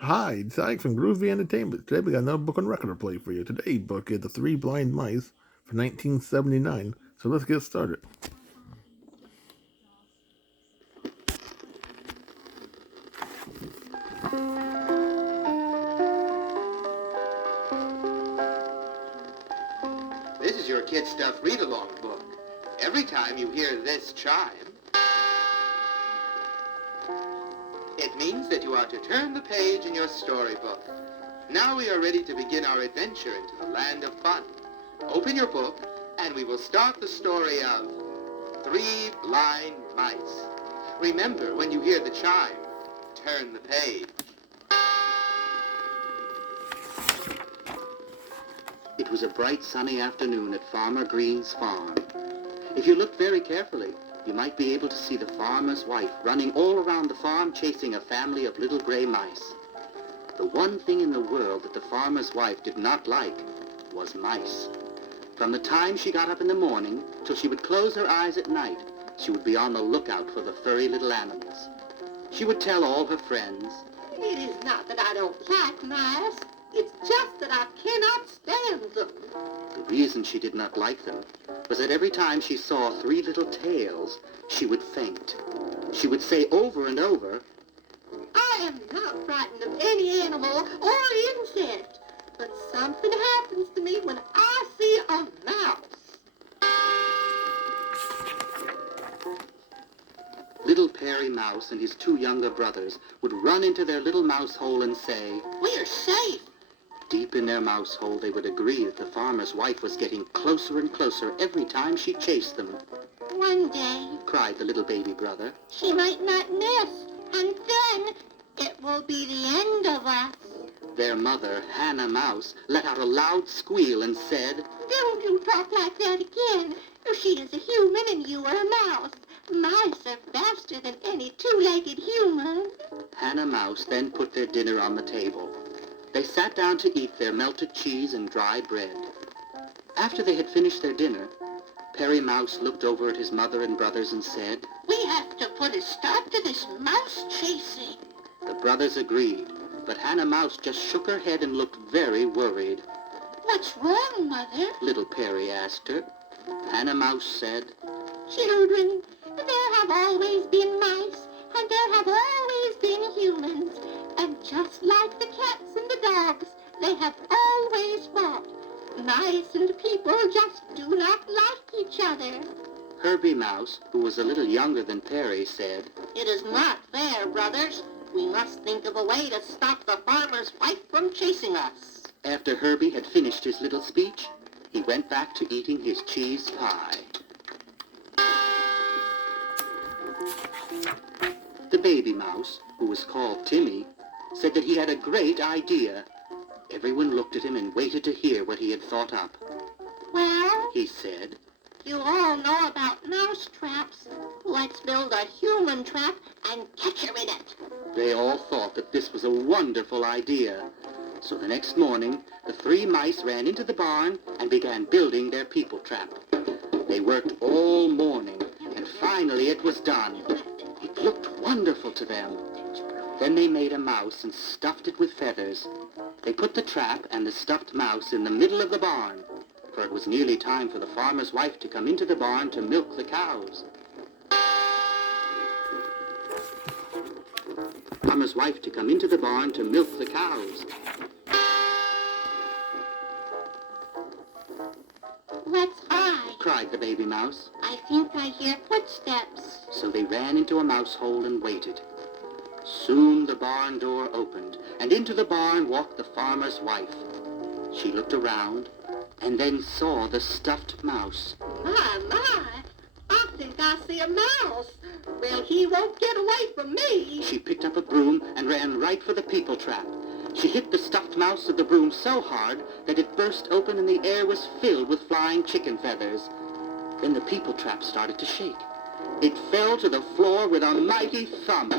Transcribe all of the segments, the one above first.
Hi, it's Ike from Groovy Entertainment. Today we got another book on record to play for you. Today's book is The Three Blind Mice from 1979. So let's get started. This is your kid stuff read-along book. Every time you hear this chime, it means that you are to turn the page in your storybook. Now we are ready to begin our adventure into the land of fun. Open your book, and we will start the story of Three Blind Mice. Remember, when you hear the chime, turn the page. It was a bright sunny afternoon at Farmer Green's farm. If you looked very carefully, you might be able to see the farmer's wife running all around the farm chasing a family of little gray mice. The one thing in the world that the farmer's wife did not like was mice. From the time she got up in the morning till she would close her eyes at night, she would be on the lookout for the furry little animals. She would tell all her friends, "It is not that I don't like mice. It's just that I cannot stand them." the reason she did not like them was that every time she saw three little tails, she would faint. She would say over and over, I am not frightened of any animal or insect, but something happens to me when I see a mouse. Little Perry Mouse and his two younger brothers would run into their little mouse hole and say, We're safe. deep in their mouse hole they would agree that the farmer's wife was getting closer and closer every time she chased them. One day, Cried the little baby brother. she might not nest, and then it will be the end of us. Their mother, Hannah Mouse, let out a loud squeal and said, Don't you talk like that again. She is a human and you are a mouse. Mice are faster than any two-legged human. Hannah Mouse then put their dinner on the table. They sat down to eat their melted cheese and dry bread. After they had finished their dinner, Perry Mouse looked over at his mother and brothers and said, We have to put a stop to this mouse chasing. The brothers agreed, but Hannah Mouse just shook her head and looked very worried. What's wrong, Mother? Little Perry asked her. Hannah Mouse said, Children, there have always been mice, and there have always been humans. And just like the cats and the dogs, they have always fought. Mice and people just do not like each other. Herbie Mouse, who was a little younger than Perry, said, It is not fair, brothers. We must think of a way to stop the farmer's wife from chasing us. After Herbie had finished his little speech, he went back to eating his cheese pie. The baby mouse, who was called Timmy, said that he had a great idea. Everyone looked at him and waited to hear what he had thought up. Well, He said, you all know about mouse traps. Let's build a human trap and catch her in it. they all thought that this was a wonderful idea. So the next morning, the three mice ran into the barn and began building their people trap. They worked all morning, and finally it was done. It looked wonderful to them. Then they made a mouse and stuffed it with feathers. They put the trap and the stuffed mouse in the middle of the barn, for it was nearly time for the farmer's wife to come into the barn to milk the cows. Farmer's wife to come into the barn to milk the cows. Let's hide. Cried the baby mouse. I think I hear footsteps. So they ran into a mouse hole and waited. Soon the barn door opened, and into the barn walked the farmer's wife. She looked around, and then saw the stuffed mouse. My, I think I see a mouse. Well, he won't get away from me. She picked up a broom and ran right for the people trap. She hit the stuffed mouse with the broom so hard that it burst open and the air was filled with flying chicken feathers. Then the people trap started to shake. It fell to the floor with a mighty thump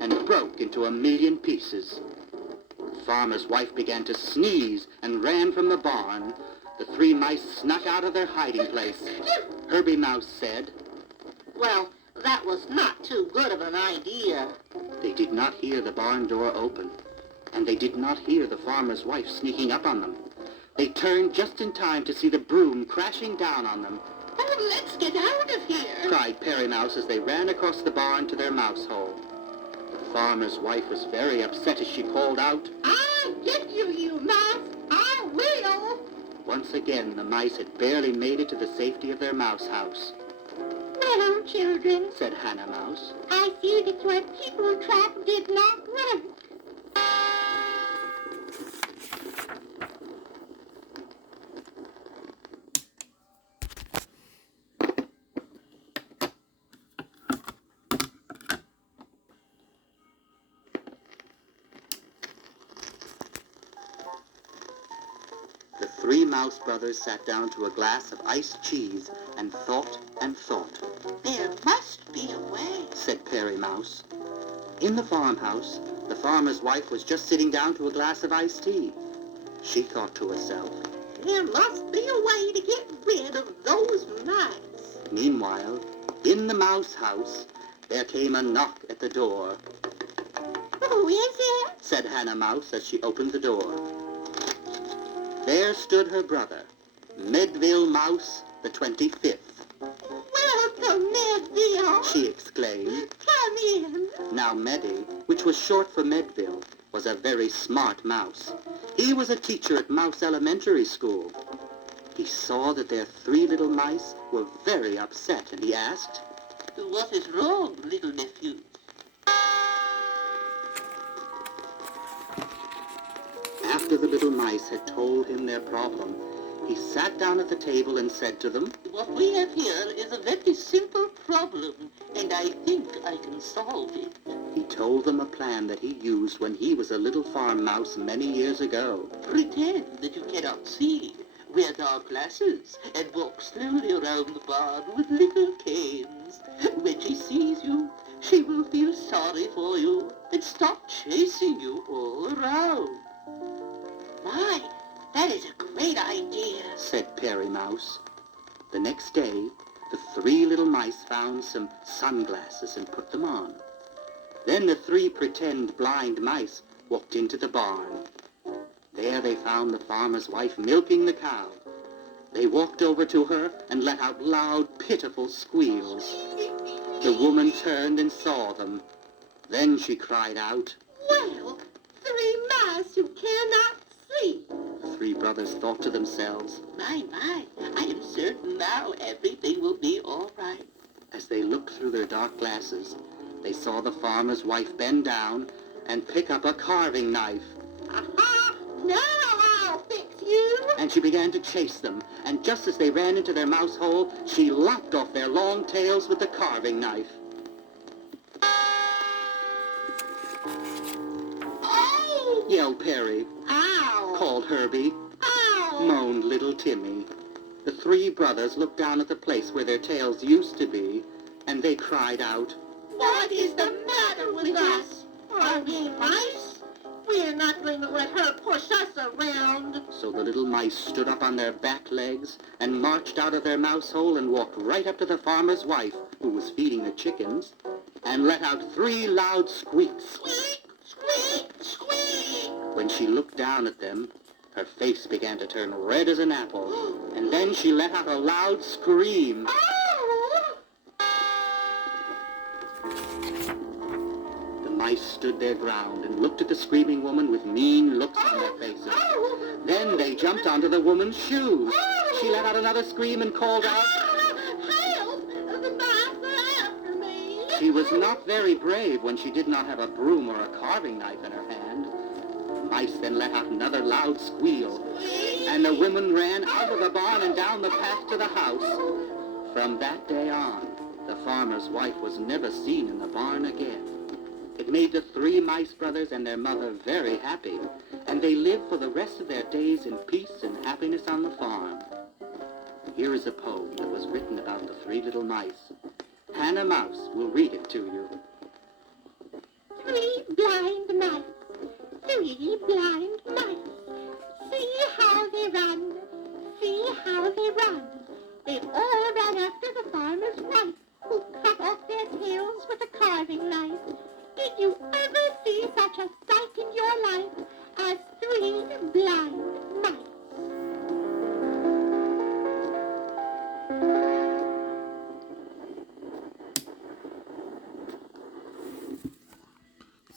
and broke into a million pieces. The farmer's wife began to sneeze and ran from the barn. The three mice snuck out of their hiding place. Herbie Mouse said, Well, that was not too good of an idea. They did not hear the barn door open. and they did not hear the farmer's wife sneaking up on them. They turned just in time to see the broom crashing down on them. Oh, let's get out of here, Cried Perry Mouse as they ran across the barn to their mouse hole. The farmer's wife was very upset as she called out, I'll get you, you mouse. I will. Once again, the mice had barely made it to the safety of their mouse house. Well, children, Said Hannah Mouse. I see that your people trap did not work. The three mouse brothers sat down to a glass of iced cheese and thought and thought. There must be a way. Said Perry Mouse. In the farmhouse, the farmer's wife was just sitting down to a glass of iced tea. She thought to herself. There must be a way to get rid of those mice. Meanwhile, in the mouse house, there came a knock at the door. Who is it? Said Hannah Mouse as she opened the door. There stood her brother, Medville Mouse the 25th. Welcome, Medville. She exclaimed. Come in. Now Meddy, which was short for Medville, was a very smart mouse. He was a teacher at Mouse Elementary School. He saw that their three little mice were very upset, and he asked, What is wrong, little nephew? After the little mice had told him their problem, he sat down at the table and said to them, What we have here is a very simple problem, and I think I can solve it. He told them a plan that he used when he was a little farm mouse many years ago. Pretend that you cannot see. Wear dark glasses and walk slowly around the barn with little canes. When she sees you, she will feel sorry for you and stop chasing you all around. My, that is a great idea. Said Perry Mouse. The next day, the three little mice found some sunglasses and put them on. Then the three pretend blind mice walked into the barn. There they found the farmer's wife milking the cow. They walked over to her and let out loud, pitiful squeals. The woman turned and saw them. Then she cried out. Well, three mice who cannot see. The three brothers thought to themselves. My, I am certain now everything will be all right. As they looked through their dark glasses, they saw the farmer's wife bend down and pick up a carving knife. Aha! Now I'll fix you. And she began to chase them, and just as they ran into their mouse hole, she lopped off their long tails with the carving knife. Oh! Yelled Perry, Ow! called Herbie, Ow! moaned little Timmy. The three brothers looked down at the place where their tails used to be, and they cried out. What is the matter with us? Are we mice? We're not going to let her push us around. So the little mice stood up on their back legs and marched out of their mouse hole and walked right up to the farmer's wife, who was feeding the chickens, and let out three loud squeaks. Squeak! Squeak! Squeak! When she looked down at them, her face began to turn red as an apple, and then she let out a loud scream. Oh! The mice stood their ground and looked at the screaming woman with mean looks on their faces. Oh! Then they jumped onto the woman's shoes. She let out another scream and called out. Help! The mice are after me! She was not very brave when she did not have a broom or a carving knife in her hand. The mice then let out another loud squeal, and the woman ran out of the barn and down the path to the house. From that day on, the farmer's wife was never seen in the barn again. It made the three mice brothers and their mother very happy, and they lived for the rest of their days in peace and happiness on the farm. Here is a poem that was written about the three little mice. Hannah Mouse will read it to you. Three blind mice. Three blind mice. See how they run. See how they run. They all ran after the farmer's wife, who cut off their tails with a carving knife. Did you ever see such a sight in your life as 3 blind mice.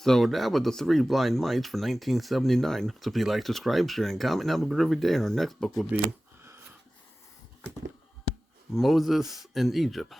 So that was the Three Blind Mice for 1979. So if you like, subscribe, share, and comment, and have a good every day. And our next book will be Moses in Egypt.